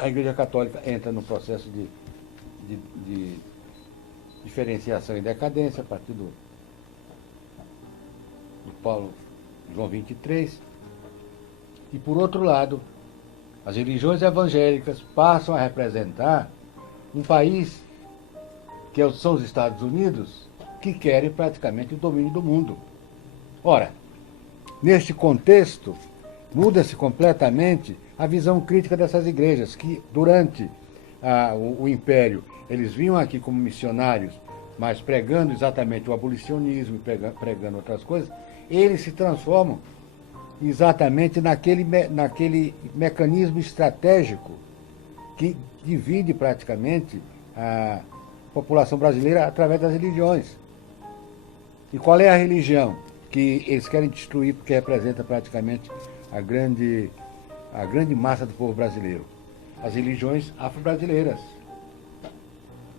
a Igreja Católica entra no processo de diferenciação e decadência a partir do Paulo João 23. E, por outro lado, as religiões evangélicas passam a representar um país, que são os Estados Unidos, que querem praticamente o domínio do mundo. Ora, neste contexto, muda-se completamente a visão crítica dessas igrejas, que durante o Império, eles vinham aqui como missionários, mas pregando exatamente o abolicionismo, pregando outras coisas. Eles se transformam exatamente naquele mecanismo estratégico que divide praticamente a população brasileira através das religiões. E qual é a religião que eles querem destruir porque representa praticamente a grande massa do povo brasileiro? As religiões afro-brasileiras.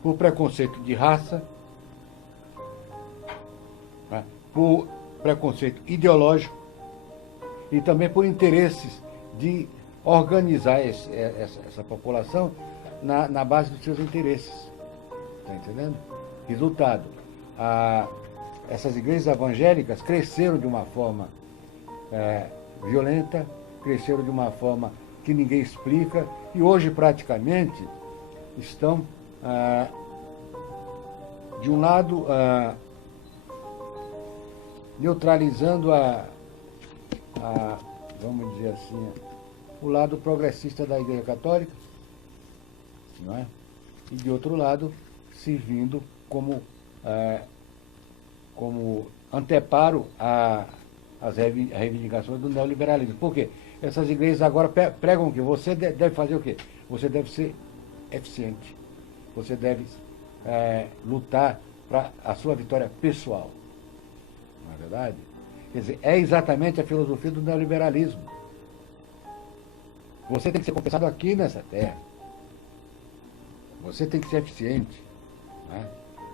Por preconceito de raça, né? Por preconceito ideológico e também por interesses de organizar essa população na base dos seus interesses. Está entendendo? Resultado, essas igrejas evangélicas cresceram de uma forma violenta, cresceram de uma forma que ninguém explica, e hoje praticamente estão, de um lado, neutralizando vamos dizer assim, o lado progressista da Igreja Católica, não é? E de outro lado, servindo como anteparo às reivindicações do neoliberalismo. Por quê? Essas igrejas agora pregam que você deve fazer o quê? Você deve ser eficiente. Você deve lutar para a sua vitória pessoal. Não é verdade? Quer dizer, é exatamente a filosofia do neoliberalismo. Você tem que ser compensado aqui nessa terra. Você tem que ser eficiente. Né?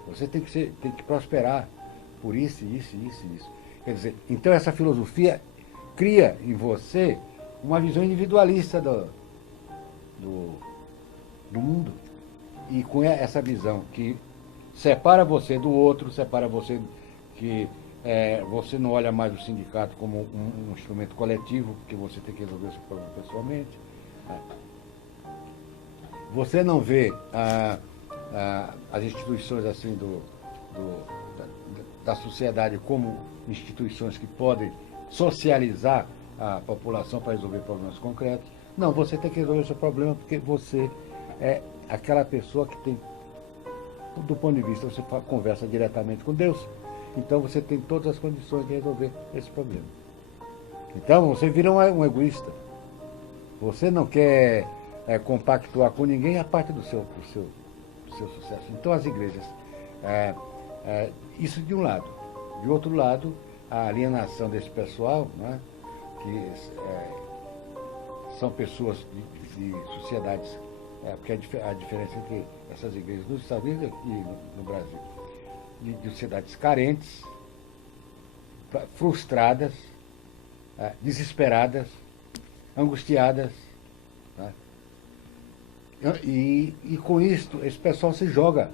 Você tem que prosperar por isso, isso, isso, isso. Quer dizer, então essa filosofia cria em você uma visão individualista do mundo. E com essa visão que separa você do outro, separa você que você não olha mais o sindicato como um instrumento coletivo, porque você tem que resolver o seu problema pessoalmente. Você não vê as instituições assim da sociedade como instituições que podem socializar a população para resolver problemas concretos. Não, você tem que resolver o seu problema porque você é aquela pessoa que tem, do ponto de vista, você conversa diretamente com Deus. Então você tem todas as condições de resolver esse problema. Então você vira um egoísta. Você não quer compactuar com ninguém a parte do seu sucesso. Então as igrejas, isso de um lado. De outro lado, a alienação desse pessoal, né, que são pessoas de sociedades, porque a diferença entre essas igrejas nos Estados Unidos e no Brasil, de sociedades carentes, frustradas, desesperadas, angustiadas. Né? E com isso, esse pessoal se joga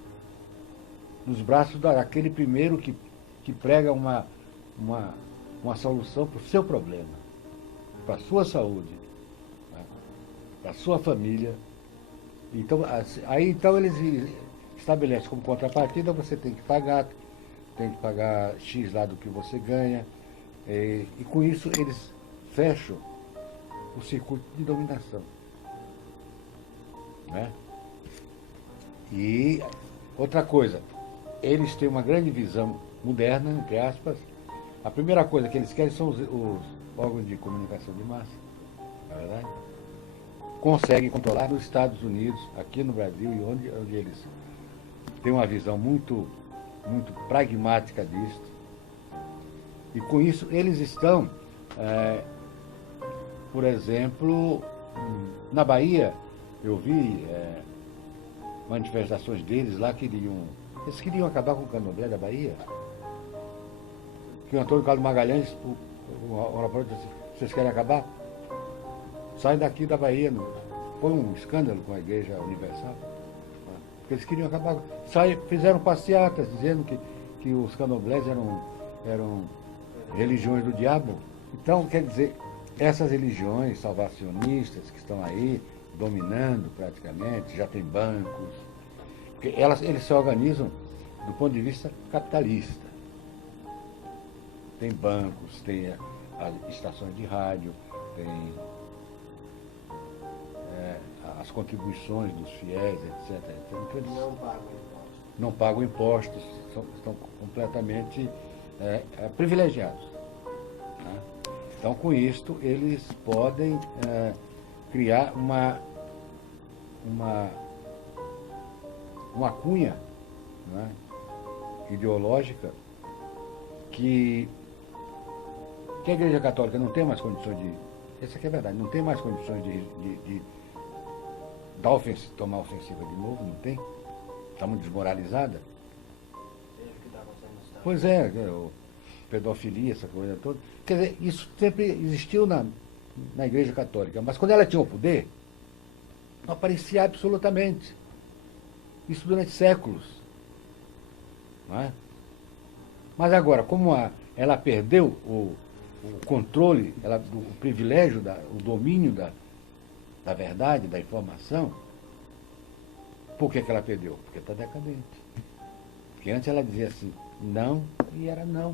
nos braços daquele primeiro que prega uma solução para o seu problema, para a sua saúde, né? Para a sua família. Então, então eles estabelece como contrapartida, você tem que pagar X lá do que você ganha, e com isso eles fecham o circuito de dominação. Né? E outra coisa, eles têm uma grande visão moderna, entre aspas. A primeira coisa que eles querem são os órgãos de comunicação de massa, na verdade. Conseguem controlar nos Estados Unidos, aqui no Brasil, e onde eles têm uma visão muito, muito pragmática disso. E com isso eles estão, por exemplo, na Bahia, eu vi manifestações deles lá, eles queriam acabar com o candomblé da Bahia. Que o Antônio Carlos Magalhães, o disse, vocês querem acabar? Saem daqui da Bahia. foi um escândalo com a Igreja Universal. Porque eles queriam acabar. Fizeram passeatas dizendo que os candomblés eram religiões do diabo. Então, quer dizer, essas religiões salvacionistas que estão aí, dominando praticamente, já tem bancos, porque eles se organizam do ponto de vista capitalista. Tem bancos, tem as estações de rádio, tem as contribuições dos fiéis, etc. Então, eles não pagam impostos, estão completamente privilegiados. Né? Então, com isto, eles podem criar uma cunha, né, ideológica que a Igreja Católica não tem mais condições de... Essa aqui é a verdade, não tem mais condições de tomar ofensiva de novo, não tem? Está muito desmoralizada. Pois é, pedofilia, essa coisa toda. Quer dizer, isso sempre existiu na Igreja Católica, mas quando ela tinha o poder, não aparecia absolutamente. Isso durante séculos. Não é? Mas agora, como ela perdeu o controle, o privilégio, o domínio da verdade, da informação, por que ela perdeu? Porque está decadente. Porque antes ela dizia assim, não, e era não.